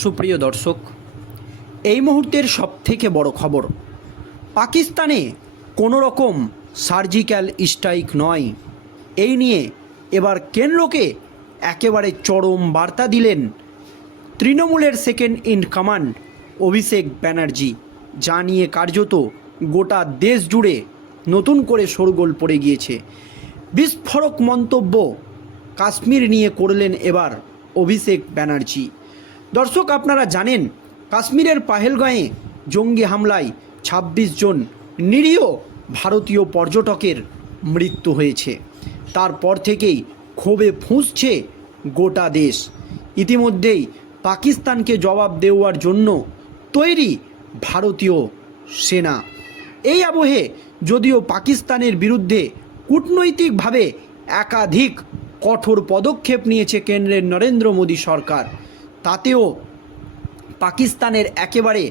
সুপ্রিয় দর্শক, এই মুহূর্তের সবথেকে বড় খবর, পাকিস্তানে কোনো রকম সার্জিক্যাল স্ট্রাইক নয়। এই নিয়ে এবার কেন্দ্রকে একেবারে চরম বার্তা দিলেন তৃণমূলের second in command Abhishek Banerjee. যা নিয়ে কার্যত গোটা দেশ জুড়ে নতুন করে শোরগোল পড়ে গিয়েছে। বিস্ফোরক মন্তব্য কাশ্মীর নিয়ে করলেন এবার অভিষেক ব্যানার্জি। দর্শক, আপনারা জানেন কাশ্মীরের পাহেলগাঁয়ে জঙ্গি হামলায় ২৬ জন নিরীহ ভারতীয় পর্যটকের মৃত্যু হয়েছে। তারপর থেকেই ক্ষোভে ফুঁসছে গোটা দেশ। ইতিমধ্যেই পাকিস্তানকে জবাব দেওয়ার জন্য তৈরি ভারতীয় সেনা। এই আবহে যদিও পাকিস্তানের বিরুদ্ধে কূটনৈতিকভাবে একাধিক কঠোর পদক্ষেপ নিয়েছে কেন্দ্রের নরেন্দ্র মোদী সরকার তাতেও পাকিস্তানের একেবারে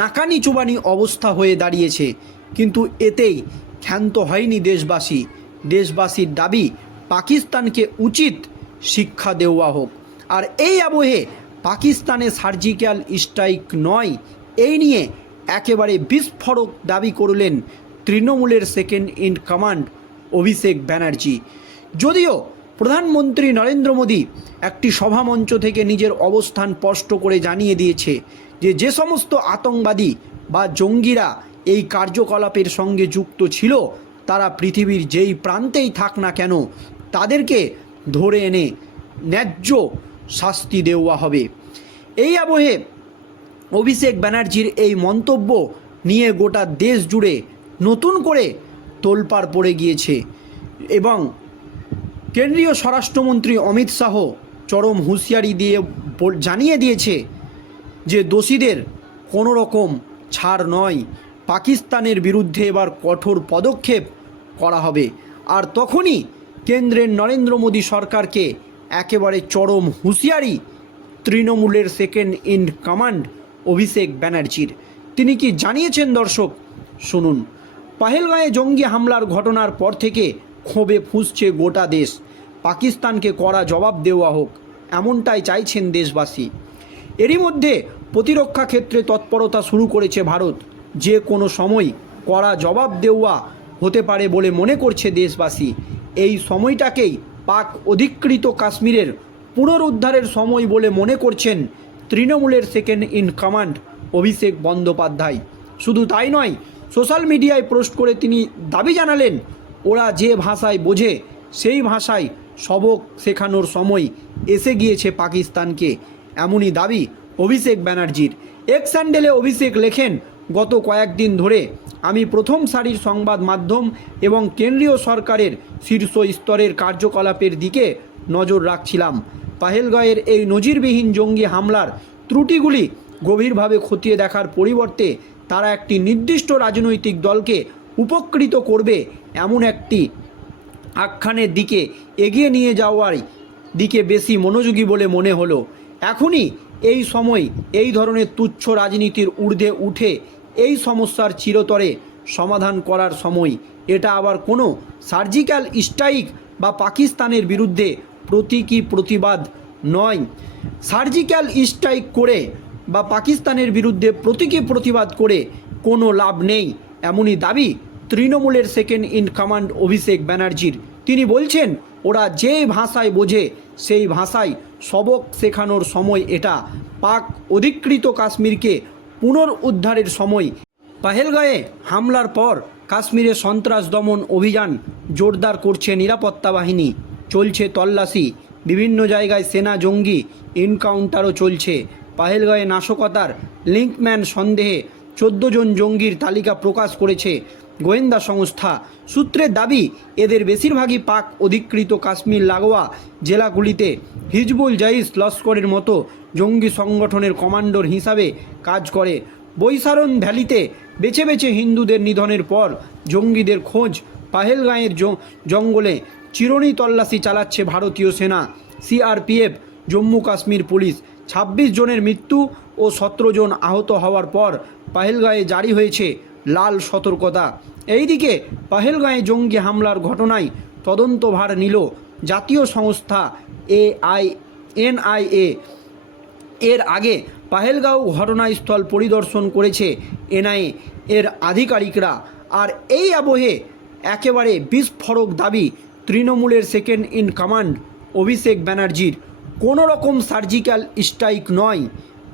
নাকানি চুবানি অবস্থা হয়ে দাঁড়িয়েছে। কিন্তু এতেই ক্ষান্ত হয়নি দেশবাসী। দেশবাসীর দাবি, পাকিস্তানকে উচিত শিক্ষা দেওয়া হোক। আর এই আবহে পাকিস্তানে সার্জিক্যাল স্ট্রাইক নয়, এই নিয়ে একেবারে বিস্ফোরক দাবি করলেন তৃণমূলের second in command Abhishek Banerjee. যদিও প্রধানমন্ত্রী নরেন্দ্র মোদী একটি সভামঞ্চ থেকে নিজের অবস্থান স্পষ্ট করে জানিয়ে দিয়েছে যে যে সমস্ত আতঙ্কবাদী বা জঙ্গিরা এই কার্যকলাপের সঙ্গে যুক্ত ছিল, তারা পৃথিবীর যেই প্রান্তেই থাক না কেন, তাদেরকে ধরে এনে ন্যায্য শাস্তি দেওয়া হবে। এই আবহে অভিষেক ব্যানার্জির এই মন্তব্য নিয়ে গোটা দেশ জুড়ে নতুন করে তোলপাড় পড়ে গিয়েছে এবং কেন্দ্রীয় স্বরাষ্ট্রমন্ত্রী অমিত শাহ চরম হুঁশিয়ারি দিয়ে জানিয়ে দিয়েছে যে দোষীদের কোনো রকম ছাড় নয়। পাকিস্তানের বিরুদ্ধে এবার কঠোর পদক্ষেপ করা হবে। আর তখনই কেন্দ্রের নরেন্দ্র মোদী সরকারকে একেবারে চরম হুঁশিয়ারি তৃণমূলের সেকেন্ড ইন কমান্ড অভিষেক ব্যানার্জির। তিনি কি জানিয়েছেন দর্শক, শুনুন। পাহেলগাঁয়ে জঙ্গি হামলার ঘটনার পর থেকে ক্ষোভে ফুঁসছে গোটা দেশ। পাকিস্তানকে কড়া জবাব দেওয়া হোক, এমনটাই চাইছেন দেশবাসী। এরই মধ্যে প্রতিরক্ষা ক্ষেত্রে তৎপরতা শুরু করেছে ভারত। যে কোনো সময় কড়া জবাব দেওয়া হতে পারে বলে মনে করছে দেশবাসী। এই সময়টাকেই পাক অধিকৃত কাশ্মীরের পুনরুদ্ধারের সময় বলে মনে করছেন তৃণমূলের second in command Abhishek Bandyopadhyay. শুধু তাই নয়, সোশ্যাল মিডিয়ায় পোস্ট করে তিনি দাবি জানালেন ওরা যে ভাষায় বোঝে, সেই ভাষায় সবক শেখানোর সময় এসে গিয়েছে পাকিস্তানকে। এমনই দাবি অভিষেক ব্যানার্জির। এক স্যান্ডেলে অভিষেক লেখেন, গত কয়েকদিন ধরে আমি প্রথম সারির সংবাদ মাধ্যম এবং কেন্দ্রীয় সরকারের শীর্ষ স্তরের কার্যকলাপের দিকে নজর রাখছিলাম। পাহেলগাঁয়ের এই নজিরবিহীন জঙ্গি হামলার ত্রুটিগুলি গভীরভাবে খতিয়ে দেখার পরিবর্তে তারা একটি নির্দিষ্ট রাজনৈতিক দলকে উপকৃত করবে এমন একটি আখ্যানের দিকে এগিয়ে নিয়ে যাওয়ার দিকে বেশি মনোযোগী বলে মনে হলো। এখনই এই সময় এই ধরনের তুচ্ছ রাজনীতির ঊর্ধ্বে উঠে এই সমস্যার চিরতরে সমাধান করার সময়। এটা আবার কোনো সার্জিক্যাল স্ট্রাইক বা পাকিস্তানের বিরুদ্ধে প্রতীকী প্রতিবাদ নয়। সার্জিক্যাল স্ট্রাইক করে বা পাকিস্তানের বিরুদ্ধে প্রতীকী প্রতিবাদ করে কোনো লাভ নেই, এমনই দাবি তৃণমূলের সেকেন্ড ইন কমান্ড অভিষেক ব্যানার্জির। তিনি বলছেন, ওরা যে ভাষায় বোঝে, সেই ভাষায় সবক শেখানোর সময় এটা পাক অধিকৃত কাশ্মীরকে পুনরুদ্ধারের সময়। পাহেলগাঁয়ে হামলার পর কাশ্মীরে সন্ত্রাস দমন অভিযান জোরদার করছে নিরাপত্তা বাহিনী। চলছে তল্লাশি। বিভিন্ন জায়গায় সেনা জঙ্গি এনকাউন্টারও চলছে। পাহেলগাঁয়ে নাশকতার লিঙ্কম্যান সন্দেহে চোদ্দ জন জঙ্গির তালিকা প্রকাশ করেছে। গোয়েন্দা সংস্থা। সূত্রের দাবি, এদের বেশিরভাগই পাক অধিকৃত কাশ্মীর লাগোয়া জেলাগুলিতে হিজবুল জাইস লস্করের মতো জঙ্গি সংগঠনের কমান্ডোর হিসাবে কাজ করে। বৈশারণ ভ্যালিতে বেছে বেছে হিন্দুদের নিধনের পর জঙ্গিদের খোঁজ পাহেলগাঁয়ের জঙ্গলে চিরুনি তল্লাশি চালাচ্ছে ভারতীয় সেনা। সিআরপিএফ, জম্মু কাশ্মীর পুলিশ ২৬ জনের মৃত্যু ও সতেরো জন আহত হওয়ার পর পাহেলগাঁয়ে জারি হয়েছে লাল সতর্কতা। এইদিকে পাহেলগাঁয়ে জঙ্গি হামলার ঘটনায় তদন্তভার নিল জাতীয় সংস্থা এআই, এনআইএ। এর আগে পাহেলগাঁও ঘটনাস্থল পরিদর্শন করেছে এনআইএ। এর আধিকারিকরা আর এই আবহে একেবারে বিস্ফোরক দাবি তৃণমূলের সেকেন্ড ইন কমান্ড অভিষেক ব্যানার্জির। কোনো রকম সার্জিক্যাল স্ট্রাইক নয়।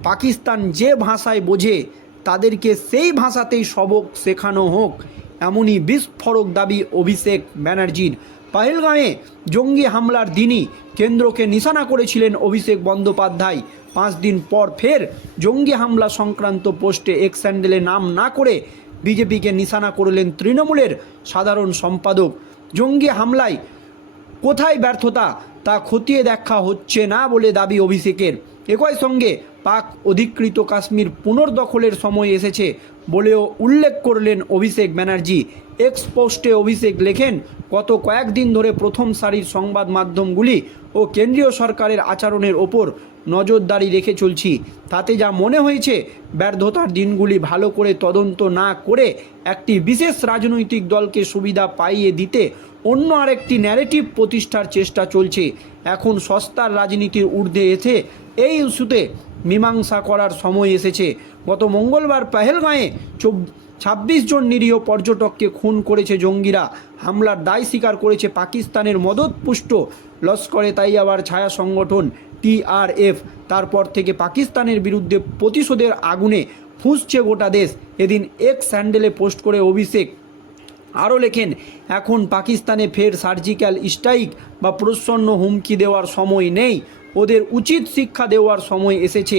পাকিস্তান যে ভাষায় বোঝে, তাদেরকে সেই ভাষাতেই সবক শেখানো হোক। এমনই বিস্ফোরক দাবি অভিষেক ব্যানার্জির। পাহেলগাঁয়ে জঙ্গি হামলার দিনই কেন্দ্রকে নিশানা করেছিলেন অভিষেক বন্দ্যোপাধ্যায়। পাঁচ দিন পর ফের জঙ্গি হামলা সংক্রান্ত পোস্টে এক্স স্যান্ডেলে নাম না করে বিজেপিকে নিশানা করলেন তৃণমূলের সাধারণ সম্পাদক। জঙ্গি হামলায় কোথায় ব্যর্থতা তা খতিয়ে দেখা হচ্ছে না বলে দাবি অভিষেকের। একই সঙ্গে পাক অধিকৃত কাশ্মীর পুনর্দখলের সময় এসেছে বলেও উল্লেখ করলেন অভিষেক ব্যানার্জি। এক্স পোস্টে অভিষেক লেখেন, গত কয়েকদিন ধরে প্রথম সারির সংবাদ মাধ্যমগুলি ও কেন্দ্রীয় সরকারের আচরণের ওপর নজরদারি রেখে চলছি। তাতে যা মনে হয়েছে, ব্যর্থতার দিনগুলি ভালো করে তদন্ত না করে একটি বিশেষ রাজনৈতিক দলকে সুবিধা পাইয়ে দিতে অন্য আরেকটি ন্যারেটিভ প্রতিষ্ঠার চেষ্টা চলছে। এখন সস্তার রাজনীতির ঊর্ধ্বে এসে এই ইস্যুতে মীমাংসা করার সময় এসেছে। গত মঙ্গলবার পেহেলগাঁয়ে ছাব্বিশ জন নিরীহ পর্যটককে খুন করেছে জঙ্গিরা। হামলার দায় স্বীকার করেছে পাকিস্তানের মদতপুষ্ট লস্করে তাইয়াবার ছায়া সংগঠন টিআরএফ তারপর থেকে পাকিস্তানের বিরুদ্ধে প্রতিশোধের আগুনে ফুঁসছে গোটা দেশ। এদিন এক স্যান্ডেলে পোস্ট করে অভিষেক আরও লেখেন, এখন পাকিস্তানে ফের সার্জিক্যাল স্ট্রাইক বা প্রচ্ছন্ন হুমকি দেওয়ার সময় নেই। ওদের উচিত শিক্ষা দেওয়ার সময় এসেছে।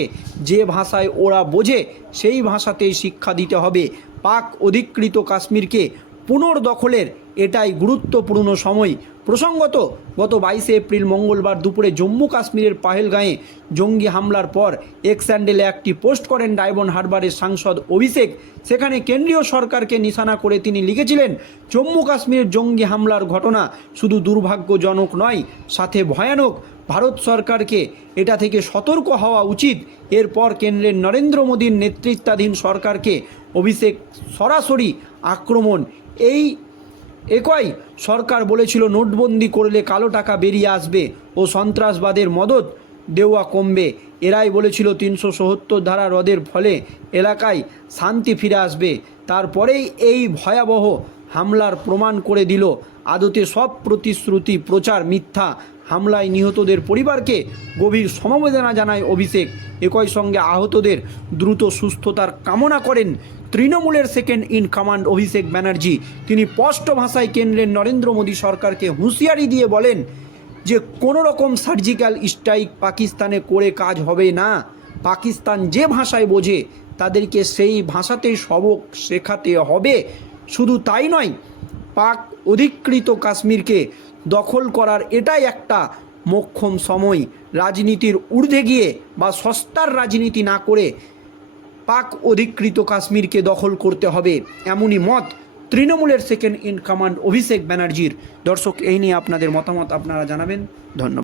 যে ভাষায় ওরা বোঝে, সেই ভাষাতেই শিক্ষা দিতে হবে। পাক অধিকৃত কাশ্মীরকে পুনর্দখলের এটাই গুরুত্বপূর্ণ সময়। প্রসঙ্গত, গত বাইশে এপ্রিল মঙ্গলবার দুপুরে জম্মু কাশ্মীরের পাহেলগাঁয়ে জঙ্গি হামলার পর এক্স স্যান্ডেলে একটি পোস্ট করেন ডায়মন্ড হারবারের সাংসদ অভিষেক। সেখানে কেন্দ্রীয় সরকারকে নিশানা করে তিনি লিখেছিলেন, জম্মু কাশ্মীরের জঙ্গি হামলার ঘটনা শুধু দুর্ভাগ্যজনক নয়, সাথে ভয়ানক। ভারত সরকারকে এটা থেকে সতর্ক হওয়া উচিত। এরপর কেন্দ্রের নরেন্দ্র মোদীর নেতৃত্বাধীন সরকারকে অভিষেক সরাসরি আক্রমণ। এই একই, সরকার বলেছিল নোটবন্দি করলে কালো টাকা বেরিয়ে আসবে ও সন্ত্রাসবাদের মদত দেওয়া কমবে। এরাই বলেছিল তিনশো সত্তর ধারা হ্রদের ফলে এলাকায় শান্তি ফিরে আসবে। তারপরেই এই ভয়াবহ হামলার প্রমাণ করে দিল, আদতে সব প্রতিশ্রুতি প্রচার মিথ্যা। হামলায় নিহতদের পরিবারকে গভীর সমবেদনা জানায় অভিষেক। একই সঙ্গে আহতদের দ্রুত সুস্থতার কামনা করেন তৃণমূলের second in command Abhishek Banerjee. তিনি স্পষ্ট ভাষায় কেন্দ্রের নরেন্দ্র মোদী সরকারকে হুঁশিয়ারি দিয়ে বলেন যে কোনো রকম সার্জিক্যাল স্ট্রাইক পাকিস্তানে করে কাজ হবে না। পাকিস্তান যে ভাষায় বোঝে, তাদেরকে সেই ভাষাতেই সবক শেখাতে হবে। শুধু তাই নয়, পাক অধিকৃত কাশ্মীরকে দখল করার এটাই একটা মোক্ষম সময়। রাজনীতির ঊর্ধ্বে গিয়ে বা সস্তার রাজনীতি না করে পাক অধিকৃত কাশ্মীরকে দখল করতে হবে এমনই মত তৃণমূলের সেকেন্ড ইন কমান্ড অভিষেক ব্যানার্জির। দর্শক, এই নিয়ে আপনাদের মতামত আপনারা জানাবেন। ধন্যবাদ।